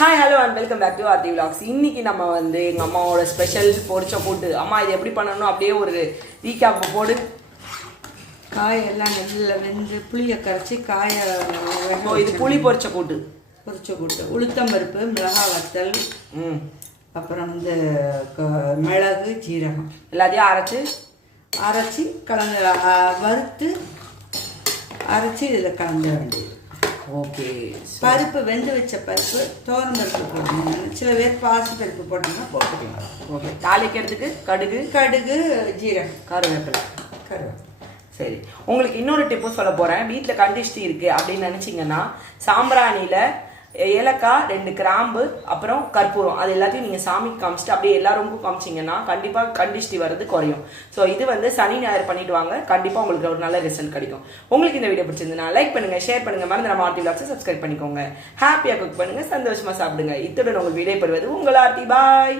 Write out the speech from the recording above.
Hi hello and welcome back to Aarthi vlogs. இன்னைக்கு நம்ம வந்து எங்கள் அம்மாவோட ஸ்பெஷல் பொரிச்ச கூட்டு. அம்மா இது எப்படி பண்ணணும் அப்படியே ஒரு ரீகேப் போடு. காயெல்லாம் நல்லா வெந்து புளியை கரைச்சி இது புளி பொரிச்ச கூட்டு. உளுத்தம்பருப்பு, மிளகாய் வத்தல், அப்புறம் வந்து மிளகு, ஜீரகம் எல்லாத்தையும் அரைச்சி கலந்து வறுத்து அரைச்சி இதில் கலந்து வேண்டியது. ஓகே. பருப்பு வெந்து வச்ச பருப்பு, தோரம் பருப்பு போடணும். சில பேர் பாசி பருப்பு போட்டோம்னா போட்டுக்கலாம். ஓகே. தாளிக்கிறதுக்கு கடுகு, ஜீரகம், கருவேப்பிலை. சரி, உங்களுக்கு இன்னொரு டிப்பும் சொல்ல போகிறேன். வீட்டில் கண்டிஷ்டி இருக்குது அப்படின்னு நினச்சிங்கன்னா சாம்பிராணியில் ஏலக்காய், 2 கிராம்பு, அப்புறம் கற்பூரம், அது எல்லாத்தையும் நீங்கள் சாமிக்கு காமிச்சிட்டு அப்படியே எல்லாருக்கும் காமிச்சிங்கன்னா கண்டிப்பாக கண்டிஷ்டி வர்றது குறையும். ஸோ இது வந்து சனி ஞாயிறு பண்ணிட்டு வாங்க, கண்டிப்பாக உங்களுக்கு ஒரு நல்ல ரிசல்ட் கிடைக்கும். உங்களுக்கு இந்த வீடியோ பிடிச்சிருந்ததுன்னா லைக் பண்ணுங்கள், ஷேர் பண்ணுங்கள், மறந்து நம்ம ஆர்த்தி விலாக்ஸை சப்ஸ்கிரைப் பண்ணிக்கோங்க. ஹாப்பியாக குக் பண்ணுங்கள், சந்தோஷமாக சாப்பிடுங்க. இத்துடன் உங்களுக்கு விடைபெறுவது உங்கள் ஆர்த்தி. பாய்.